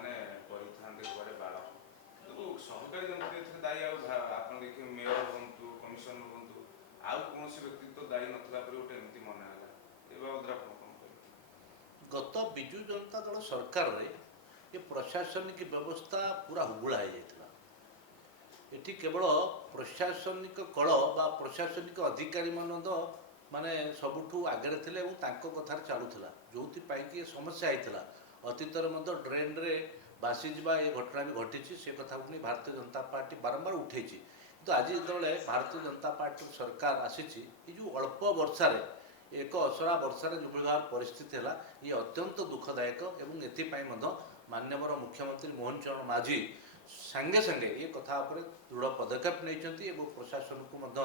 ମାନେ କରିଥାନ୍ତେ କୁଆଡ଼େ ବାଡ଼। କିନ୍ତୁ ସହକାରୀ ଯନ୍ତ୍ରୀ ଏଥିରେ ଦାୟୀ ଆଉ ଆପଣ ଦେଖିବେ ମେୟର ହୁଅନ୍ତୁ କମିଶନର ହୁଅନ୍ତୁ ଆଉ କୌଣସି ବ୍ୟକ୍ତି ତ ଦାୟୀ ନଥିଲା ପରି ଗୋଟେ ଏମିତି ମନେ ହେଲା। ଏ ବାବଦରେ ଆପଣ କ'ଣ କହିବେ? ଗତ ବିଜୁ ଜନତା ଦଳ ସରକାରରେ ଏ ପ୍ରଶାସନିକ ବ୍ୟବସ୍ଥା ପୁରା ହୁଗୁଳା ହୋଇଯାଇଥିଲା। ଏଠି କେବଳ ପ୍ରଶାସନିକ କଳ ବା ପ୍ରଶାସନିକ ଅଧିକାରୀ ମାନେ ସବୁଠୁ ଆଗରେ ଥିଲେ ଏବଂ ତାଙ୍କ କଥାରେ ଚାଲୁଥିଲା, ଯେଉଁଥିପାଇଁ କି ଏ ସମସ୍ୟା ହେଇଥିଲା। ଅତୀତରେ ମଧ୍ୟ ଡ୍ରେନ୍ରେ ଭାସିଯିବା ଏ ଘଟଣା ବି ଘଟିଛି, ସେ କଥାକୁ ନେଇ ଭାରତୀୟ ଜନତା ପାର୍ଟି ବାରମ୍ବାର ଉଠେଇଛି। କିନ୍ତୁ ଆଜି ଯେତେବେଳେ ଭାରତୀୟ ଜନତା ପାର୍ଟି ସରକାର ଆସିଛି, ଏ ଯେଉଁ ଅଳ୍ପ ବର୍ଷାରେ ଏକ ଅସରା ବର୍ଷାରେ ଯେଉଁଭଳି ଭାବରେ ପରିସ୍ଥିତି ହେଲା, ଇଏ ଅତ୍ୟନ୍ତ ଦୁଃଖଦାୟକ ଏବଂ ଏଥିପାଇଁ ମଧ୍ୟ ମାନ୍ୟବର ମୁଖ୍ୟମନ୍ତ୍ରୀ ମୋହନ ଚରଣ ମାଝୀ ସାଙ୍ଗେ ସାଙ୍ଗେ ଏ କଥା ଉପରେ ଦୃଢ଼ ପଦକ୍ଷେପ ନେଇଛନ୍ତି ଏବଂ ପ୍ରଶାସନକୁ ମଧ୍ୟ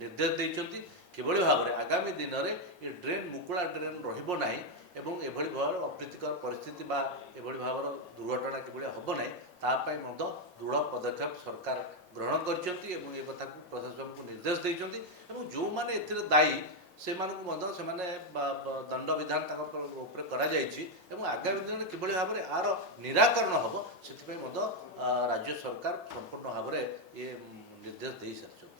ନିର୍ଦ୍ଦେଶ ଦେଇଛନ୍ତି କିଭଳି ଭାବରେ ଆଗାମୀ ଦିନରେ ଏ ଡ୍ରେନ୍ ମୁକୁଳା ଡ୍ରେନ୍ ରହିବ ନାହିଁ ଏବଂ ଏଭଳି ଭାବରେ ଅପ୍ରୀତିକର ପରିସ୍ଥିତି ବା ଏଭଳି ଭାବର ଦୁର୍ଘଟଣା କିଭଳି ହେବ ନାହିଁ ତା ପାଇଁ ମଧ୍ୟ ଦୃଢ଼ ପଦକ୍ଷେପ ସରକାର ଗ୍ରହଣ କରିଛନ୍ତି ଏବଂ ଏ କଥାକୁ ପ୍ରଶାସନକୁ ନିର୍ଦ୍ଦେଶ ଦେଇଛନ୍ତି ଏବଂ ଯେଉଁମାନେ ଏଥିରେ ଦାୟୀ ସେମାନଙ୍କୁ ମଧ୍ୟ ସେମାନେ ଦଣ୍ଡ ବିଧାନ ତାଙ୍କ ଉପରେ କରାଯାଇଛି ଏବଂ ଆଗାମୀ ଦିନରେ କିଭଳି ଭାବରେ ଆର ନିରାକରଣ ହେବ ସେଥିପାଇଁ ମଧ୍ୟ ରାଜ୍ୟ ସରକାର ସମ୍ପୂର୍ଣ୍ଣ ଭାବରେ ଏ ନିର୍ଦ୍ଦେଶ ଦେଇସାରିଛନ୍ତି।